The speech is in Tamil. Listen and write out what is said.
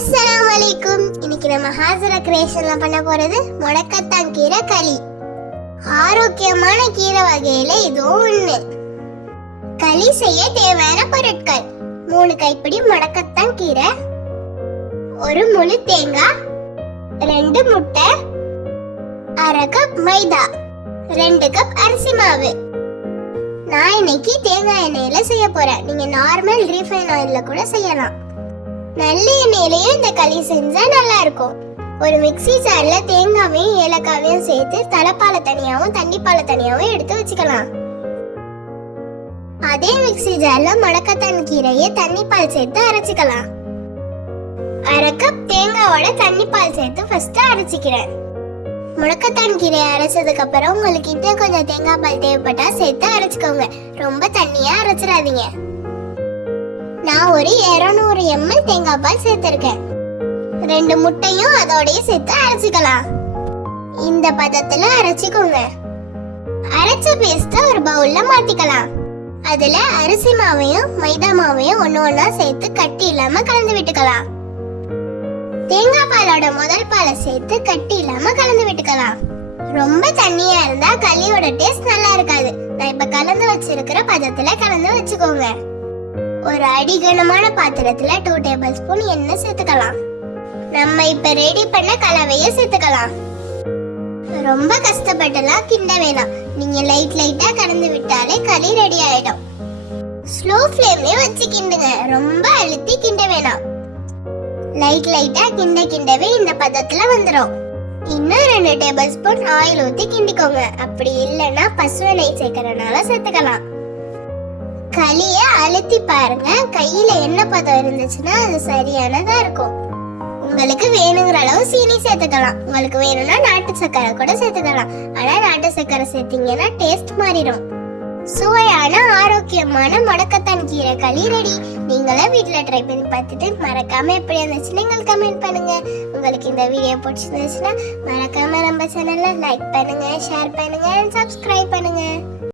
அஸ்ஸலாமு அலைக்கும். இன்னைக்கு நம்ம ஹாஜரா கிரியேஷன்ல பண்ண போறது முடக்கத்தான் கீரை களி. ஆரோக்கியமான கீரை வகையில இதுவும் ஒண்ணு. களி செய்ய தேவையான பொருட்கள்: 3 கைப்பிடி முடக்கத்தான் கீரை, 1 முழு தேங்காய், 2 முட்டை, 1/2 கப் மைதா, 2 கப் அரிசி மாவு. நான் இன்னைக்கு தேங்காய் எண்ணெயில செய்ய போறேன். நீங்க நார்மல் ரீஃபைன் ஆயில்ல கூட செய்யலாம். நல்ல எண்ணெயிலையும் இந்த களி செஞ்சா நல்லா இருக்கும். ஒரு மிக்ஸி ஜார்ல தேங்காவையும் ஏலக்காவையும் சேர்த்து தலைப்பால தனியாவும் தண்ணிப்பால தனியாவும் எடுத்து வச்சுக்கலாம். அதே மிக்ஸி ஜார்ல முடக்கத்தான் கீரையை தண்ணிப்பால் சேர்த்து அரைச்சுக்கலாம். 1/2 கப் தேங்காவோட தண்ணிப்பால் சேர்த்து ஃபர்ஸ்ட் அரைச்சிக்கிறேன். முடக்கத்தான் கீரையை அரைச்சதுக்கு அப்புறம் உங்களுக்கு இன்னும் கொஞ்சம் தேங்காய் பால் தேவைப்பட்டா சேர்த்து அரைச்சுக்கோங்க. ரொம்ப தண்ணியா அரைச்சிடாதீங்க. நான் ஒரு 200 ml தேங்காய் பால் சேர்த்திருக்கேன். 2 முட்டையும் அதோடய சேர்த்து அரைச்சிக்கலாம். இந்த பதத்துல அரைச்சிக்கோங்க. அரைச்ச பேஸ்ட ஒரு பவுல்ல மாத்திக்கலாம். அதுல அரிசி மாவையும் மைதா மாவையும் ஒண்ணா சேர்த்து கட்டி இல்லாம கலந்து விட்டுக்கலாம். தேங்காய் பாலோட முதல் பாலை சேர்த்து கட்டி இல்லாம கலந்து விட்டுக்கலாம். ரொம்ப தண்ணியா இருந்தா களியோட டேஸ்ட் நல்லா இருக்காது. நான் இப்ப கலந்து வச்சிருக்கிற பதத்துல கலந்து வச்சுக்கோங்க. ஒரு அடிகனமான பாத்திரத்துல 2 டேபிள் ஸ்பூன் எண்ணெய் சேர்த்துக்கலாம். நம்ம இப்ப ரெடி பண்ண கலவையை சேர்த்துக்கலாம். ரொம்ப கஷ்டப்பட்டுலாம் கிண்ட வேணாம். நீங்க லைட்டா கலந்து விட்டாலே களி ரெடி ஆயிடும். ஸ்லோ ஃப்ளேம்லயே வச்சு கிண்டுங்க. ரொம்ப அழுத்தி கிண்ட வேணாம். லைட்டா கிண்டவே இந்த பதத்துல வந்துடும். இன்னும் 2 டேபிள் ஸ்பூன் ஆயில் ஊத்தி கிண்டிக்கோங்க. அப்படி இல்லைன்னா பசுவை நெய் சேர்க்கறதுனால சேர்த்துக்கலாம். களிய அழுத்தி பாருங்க. கையில என்ன பதம் இருந்துச்சுன்னா அது சரியானதா இருக்கும். உங்களுக்கு வேணுங்கிற அளவு சீனி சேர்த்துக்கலாம். உங்களுக்கு வேணும்னா நாட்டு சர்க்கரை கூட சேர்த்துக்கலாம். ஆனா நாட்டு சர்க்கரை சேர்த்தீங்கன்னா டேஸ்ட் மாறிடும். சுவையான ஆரோக்கியமான முடக்கத்தான் கீரை களி ரெடி. நீங்களே வீட்ல ட்ரை பண்ணி பார்த்துட்டு மறக்காம எப்படி இருந்துச்சுன்னு எங்களுக்கு கமெண்ட் பண்ணுங்க. உங்களுக்கு இந்த வீடியோ பிடிச்சிருந்துச்சுன்னா மறக்காம நம்ம சேனல்ல லைக் பண்ணுங்க, ஷேர் பண்ணுங்க, சப்ஸ்கிரைப் பண்ணுங்க.